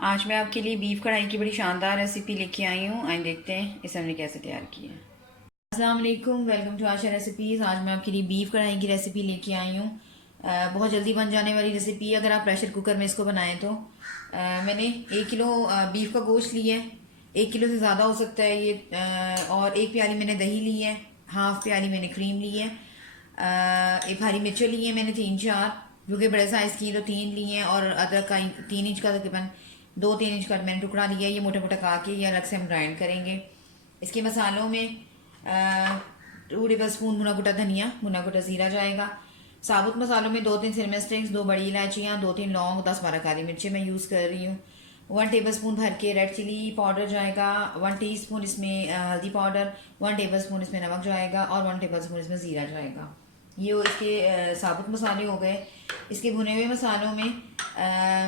आज मैं आपके लिए बीफ कढ़ाई की बड़ी शानदार रेसिपी लेके आई हूँ। आइए देखते हैं इसे हमने कैसे तैयार किया है। अस्सलाम वालेकुम, वेलकम टू आशा रेसिपीज़। आज मैं आपके लिए बीफ कढ़ाई की रेसिपी लेके आई हूँ। बहुत जल्दी बन जाने वाली रेसिपी है अगर आप प्रेशर कुकर में इसको बनाएं तो। मैंने 1 किलो बीफ का गोश्त लिया है। 1 किलो से ज़्यादा हो सकता है ये। और 1 प्याली मैंने दही ली है, हाफ प्याली मैंने क्रीम ली है। एक हरी मिर्चें ली है मैंने 3-4, क्योंकि बड़े साइज़ की तो 3 ली हैं। और अदरक का 3 इंच का तकरीबन 2-3 इंच का मैंने टुकड़ा लिया है। ये मोटा मोटा काट के ये अलग से हम ग्राइंड करेंगे। इसके मसालों में 2 टेबल स्पून भुना कुटा धनिया, भुना कुटा ज़ीरा जाएगा। साबुत मसालों में 2-3 सिनेमन स्टिक्स, 2 बड़ी इलायचियाँ, 2-3 लौंग, 10-12 काली मिर्चें मैं यूज़ कर रही हूँ। 1 टेबल स्पून भर के रेड चिली पाउडर जाएगा। 1 टीस्पून इसमें हल्दी पाउडर, 1 टेबल स्पून इसमें नमक जाएगा और 1 टेबल स्पून इसमें ज़ीरा जाएगा। ये इसके साबुत मसाले हो गए। इसके भुने हुए मसालों में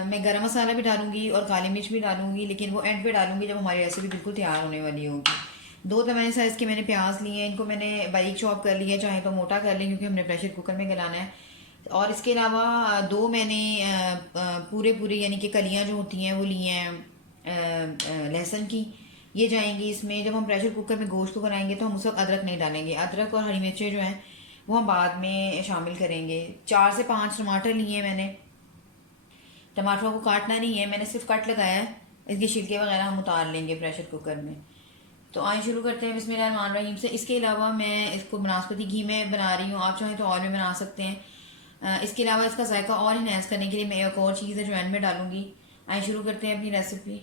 मैं गरम मसाला भी डालूंगी और काली मिर्च भी डालूंगी, लेकिन वो एंड पे डालूंगी जब हमारी रेसिपी बिल्कुल तैयार होने वाली होगी। 2 तमाम साइज़ के मैंने प्याज लिए हैं, इनको मैंने बारीक चॉप कर लिया है, चाहे तो मोटा कर लें क्योंकि हमने प्रेशर कुकर में गलाना है। और इसके अलावा 2 मैंने पूरे पूरे यानी कि कलियाँ जो होती हैं वो लिए हैं लहसुन की। ये जाएंगी इसमें। जब हम प्रेशर कुकर में गोश्त को बनाएंगे तो हम उस वक्त अदरक नहीं डालेंगे। अदरक और हरी मिर्चें जो हैं वो हम बाद में शामिल करेंगे। 4 से 5 टमाटर लिए हैं मैंने। टमाटरों को काटना नहीं है, मैंने सिर्फ कट लगाया है। इसके छिलके वगैरह हम उतार लेंगे प्रेशर कुकर में। तो आइए शुरू करते हैं बिस्मिल्लाहिर्रहमानिर्रहीम से। इसके अलावा मैं इसको बनास्पति घी में बना रही हूँ, आप चाहें तो ऑयल में बना सकते हैं। इसके अलावा इसका जायका और इन्हेंस करने के लिए मैं एक और चीज़ है जो एंड में डालूंगी। आइए शुरू करते हैं अपनी रेसिपी।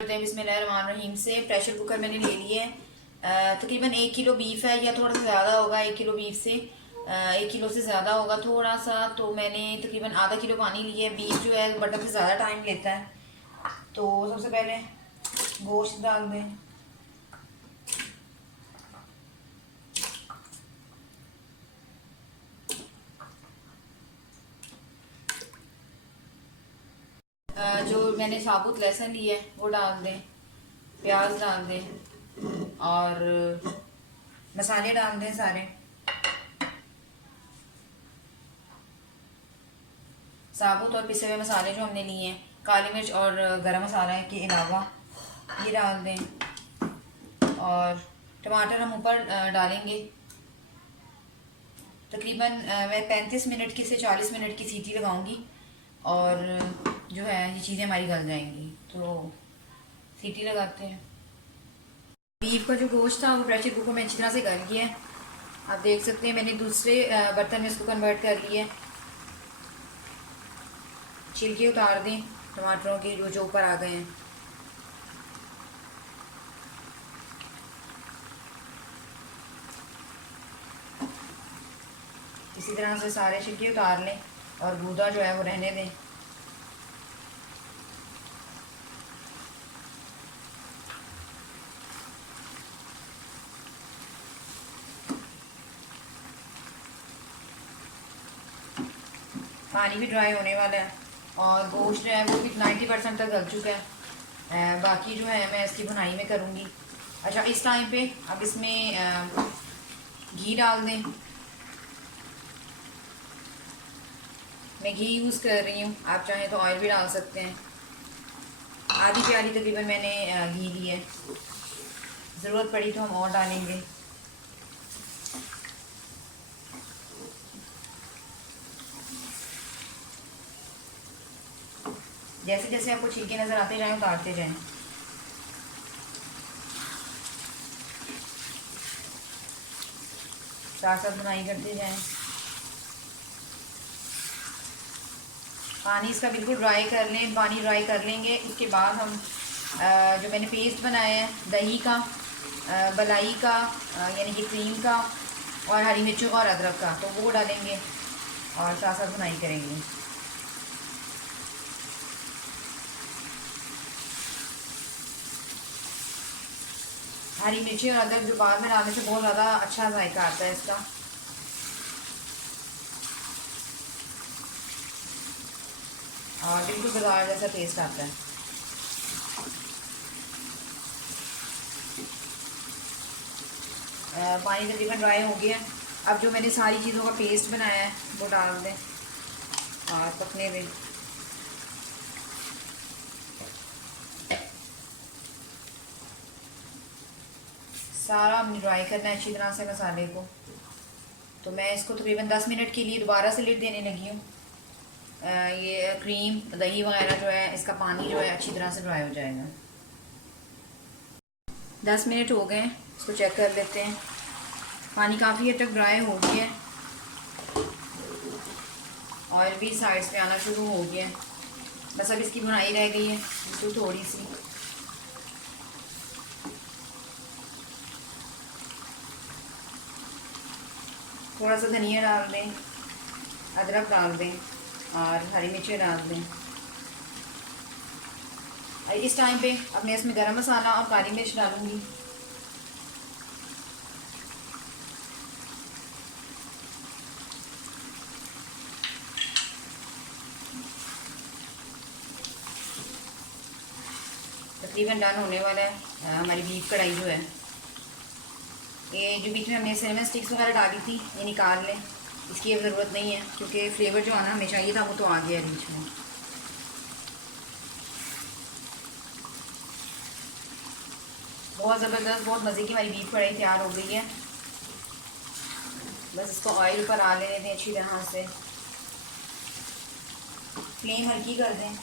करते हैं बिस्मिल्लाहिर्रहमानिर्रहीम से। प्रेशर कुकर मैंने ले लिया है। तकरीबन 1 किलो बीफ है या थोड़ा सा ज़्यादा होगा। 1 किलो बीफ से 1 किलो से ज़्यादा होगा थोड़ा सा। तो मैंने तकरीबन आधा किलो पानी लिया है। बीफ जो है बटन से ज़्यादा टाइम लेता है। तो सबसे पहले गोश्त डाल दें। जो मैंने साबुत लहसुन लिया है वो डाल दें, प्याज डाल दें और मसाले डाल दें सारे। साबुत और पिसे हुए मसाले जो हमने लिए हैं, काली मिर्च और गरम मसाला के अलावा ये डाल दें। और टमाटर हम ऊपर डालेंगे। तकरीबन मैं 35 मिनट की से 40 मिनट की सीटी लगाऊंगी और जो है ये चीज़ें हमारी गल जाएंगी। तो सीटी लगाते हैं। बीफ का जो गोश्त था वो प्रेशर कुकर में अच्छी तरह से गल गया है। आप देख सकते हैं मैंने दूसरे बर्तन में इसको कन्वर्ट कर लिया है। छिलके उतार दें टमाटरों के जो ऊपर आ गए हैं। इसी तरह से सारे छिलके उतार लें और गूदा जो है वो रहने दें। पानी भी ड्राई होने वाला है और गोश्त जो है वो भी 90% तक गल चुका है। बाकी जो है मैं इसकी भुनाई में करूँगी। अच्छा, इस टाइम पे अब इसमें घी डाल दें। मैं घी यूज़ कर रही हूँ, आप चाहें तो ऑयल भी डाल सकते हैं। आधी प्याली तकरीबन मैंने घी ली है, ज़रूरत पड़ी तो हम और डालेंगे। जैसे जैसे आपको छिलके नज़र आते जाएं उतारते जाएं। साथ साथ बुनाई करते जाएं। पानी इसका बिल्कुल ड्राई कर लें। पानी ड्राई कर लेंगे उसके बाद हम जो मैंने पेस्ट बनाया है दही का, मलाई का यानी कि क्रीम का और हरी मिर्चों और अदरक का, तो वो डालेंगे और साथ साथ बुनाई करेंगे। हरी मिर्ची और अदरक जो बाद में डालने से बहुत ज़्यादा अच्छा जायका आता है इसका। और बिल्कुल बाजार जैसा टेस्ट आता है। पानी तकरीबन ड्राई हो गया। अब जो मैंने सारी चीज़ों का पेस्ट बनाया है वो डाल दें और पकने दें। सारा हमने ड्राई करना है अच्छी तरह से मसाले को। तो मैं इसको तकरीबन 10 मिनट के लिए दोबारा से लिड देने लगी हूँ। ये क्रीम दही वगैरह जो है, इसका पानी जो है अच्छी तरह से ड्राई हो जाएगा। 10 मिनट हो गए, इसको चेक कर लेते हैं। पानी काफ़ी हद तक ड्राई हो गया है, ऑयल भी साइड्स पे आना शुरू हो गया है। बस अब इसकी बुनाई रह गई है तो थोड़ी सी। थोड़ा सा धनिया डाल दें, अदरक डाल दें और हरी मिर्चें डाल दें। और इस टाइम पे अब मैं इसमें गरम मसाला और काली मिर्च डालूंगी। तकरीबन डन होने वाला है हमारी बीफ कढ़ाई जो है। ये जो बीच में हमने सिनेमन स्टिक्स वगैरह डाली थी ये निकाल लें, इसकी अब ज़रूरत नहीं है क्योंकि फ्लेवर जो आना हमें चाहिए था वो तो आ गया बीच में। बहुत ज़बरदस्त, बहुत मज़े की हमारी बीफ कढ़ाई तैयार हो गई है। बस इसको ऑयल पर आ लेने दें अच्छी तरह से, फ्लेम हल्की कर दें।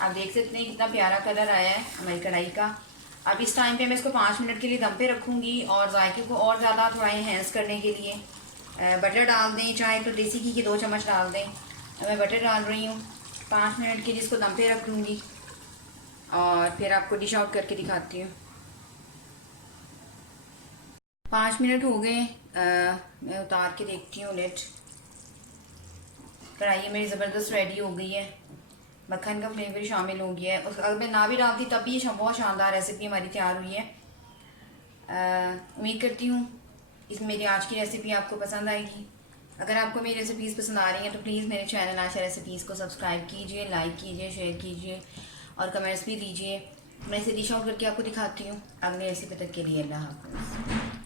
आप देख सकते हैं कितना प्यारा कलर आया है हमारी कढ़ाई का। अब इस टाइम पे मैं इसको 5 मिनट के लिए दम पे रखूँगी और जायके को और ज़्यादा थोड़ा इन्हेंस करने के लिए बटर डाल दें, चाहे तो देसी घी के 2 चम्मच डाल दें। मैं बटर डाल रही हूँ। 5 मिनट के लिए इसको दम पे रख लूँगी और फिर आपको डिश आउट करके दिखाती हूँ। 5 मिनट हो गए, मैं उतार के देखती हूँ लिड। कढ़ाई मेरी ज़बरदस्त रेडी हो गई है, मक्खन का फ्लेवर शामिल हो गया है। अगर मैं ना भी डालती तब भी ये बहुत शानदार रेसिपी हमारी तैयार हुई है। उम्मीद करती हूँ इस मेरी आज की रेसिपी आपको पसंद आएगी। अगर आपको मेरी रेसिपीज़ पसंद आ रही हैं तो प्लीज़ मेरे चैनल आशा रेसिपीज़ को सब्सक्राइब कीजिए, लाइक कीजिए, शेयर कीजिए और कमेंट्स भी दीजिए। मैं इसे डिश आउट करके आपको दिखाती हूँ। अगले रेसिपी तक के लिए अल्लाह हाफ़िज़।